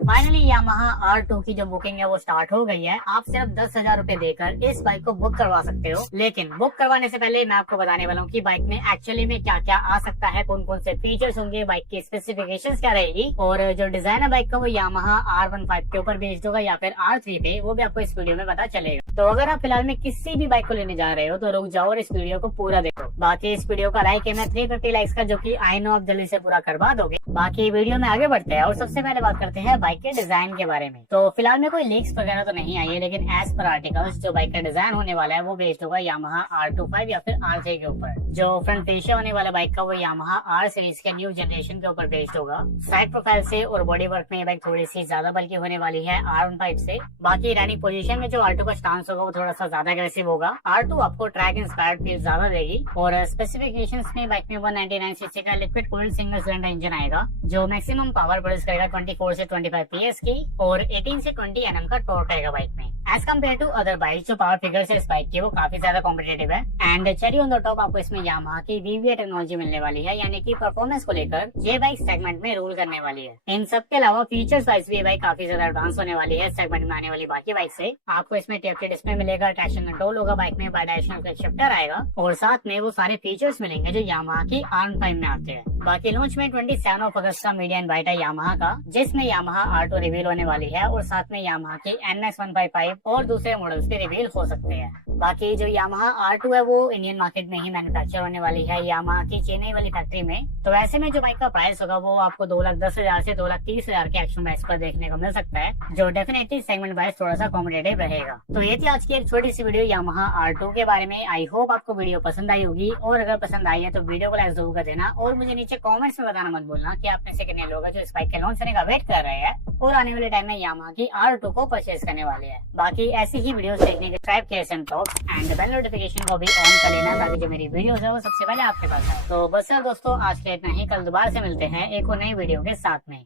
Finally Yamaha R2 की जो booking है वो स्टार्ट हो गई है। आप सिर्फ 10,000 रूपए देकर इस बाइक को बुक करवा सकते हो। लेकिन बुक करवाने से पहले मैं आपको बताने वाला हूँ कि बाइक में एक्चुअली में क्या क्या आ सकता है, कौन कौन से फीचर्स होंगे, बाइक की स्पेसिफिकेशंस क्या रहेगी और जो डिजाइन है बाइक का वो यामाहा R15 के ऊपर बेस्ड होगा या फिर R3 पे, वो भी आपको इस वीडियो में पता चलेगा। तो अगर आप फिलहाल में किसी भी बाइक को लेने जा रहे हो तो रुक जाओ और इस वीडियो को पूरा देखो। बाकी इस वीडियो का लाइक है मैं 350 लाइक्स का, जो कि आई नो आप जल्दी से पूरा करवा दोगे। बाकी वीडियो में आगे बढ़ते हैं और सबसे पहले बात करते हैं बाइक के डिजाइन के बारे में। तो फिलहाल में कोई लीक्स वगैरह तो नहीं आई है, लेकिन एज पर आर्टिकल्स जो बाइक का डिजाइन होने वाला है वो बेस्ड होगा यामाहा R25 या फिर R3 के ऊपर। जो फ्रंट फेशिया होने वाला बाइक का वो यामाहा R सीरीज के न्यू जनरेशन के ऊपर बेस्ड होगा। साइड प्रोफाइल से और बॉडी वर्क में ये बाइक थोड़ी सी ज्यादा बल्कि होने वाली है R15 से। बाकी रनिंग पोजीशन में जो R2 का स्टांस होगा वो थोड़ा सा ज्यादा एग्रेसिव होगा। R2 आपको ट्रैक इंस्पायर्ड फील ज्यादा देगी। और स्पेसिफिकेशंस में बाइक में 199 सीसी का liquid cooled single cylinder engine आएगा, जो मैक्सिमम पावर प्रोड्यूस करेगा 24 से 25 PS की, और 18 से 20 Nm का टॉर्क रहेगा बाइक में। As compared to other bike जो पावर फिगर है इस बाइक की वो काफी ज्यादा कॉम्पिटेटिव है। And cherry on the top आपको इसमें यामाहा की VVA टेक्नोलॉजी मिलने वाली है, यानी कि परफॉर्मेंस को लेकर ये बाइक सेगमेंट में रूल करने वाली है। इन सब के अलावा फीचर्स वाइज भी ये बाइक काफी ज्यादा एडवांस होने वाली है सेगमेंट में आने वाली बाकी बाइक से। आपको इसमें TFT डिस्प्ले मिलेगा, ट्रैक्शन कंट्रोल होगा, बाइक में बायडायरेक्शनल क्विक शिफ्टर आएगा और साथ में वो सारे फीचर्स मिलेंगे जो यामाहा की R5 में आते हैं। बाकी लॉन्च में 27 अगस्त का मीडिया इनवाइट है यामाहा का, जिसमें यामाहा R2 रिवील होने वाली है और साथ में यामाहा की NMAX 155 और दूसरे मॉडल्स भी रिवील हो सकते हैं। बाकी जो यामाहा R2 है वो इंडियन मार्केट में ही मैन्युफैक्चर होने वाली है यामाहा की चेन्नई वाली फैक्ट्री में। तो ऐसे में जो बाइक का प्राइस होगा वो आपको 2,10,000 से 2,30,000 के एक्शन प्राइस पर देखने को मिल सकता है, जो डेफिनेटली सेगमेंट वाइज थोड़ा सा कॉम्पिटेटिव रहेगा। तो ये थी आज की एक छोटी सी वीडियो यामाहा R2 के बारे में। आई होप आपको वीडियो पसंद आई होगी, और अगर पसंद आई है तो वीडियो को लाइक जरूर कर देना और मुझे नीचे कॉमेंट्स में बताना मत भूलना कि आप में से कितने लोग हैं जो इस बाइक के लॉन्च होने का वेट कर रहे हैं और आने वाले टाइम में यामाहा की R2 को परचेज करने वाले हैं। बाकी ऐसी ही वीडियोस देखने के subscribe KSM talks and bell notification को भी ऑन कर लेना, ताकि जो मेरी वीडियोस है वो सबसे पहले आपके पास आए। तो बस यार दोस्तों, आज के लिए इतना ही। कल दोबारा से मिलते हैं एक और नई वीडियो के साथ में।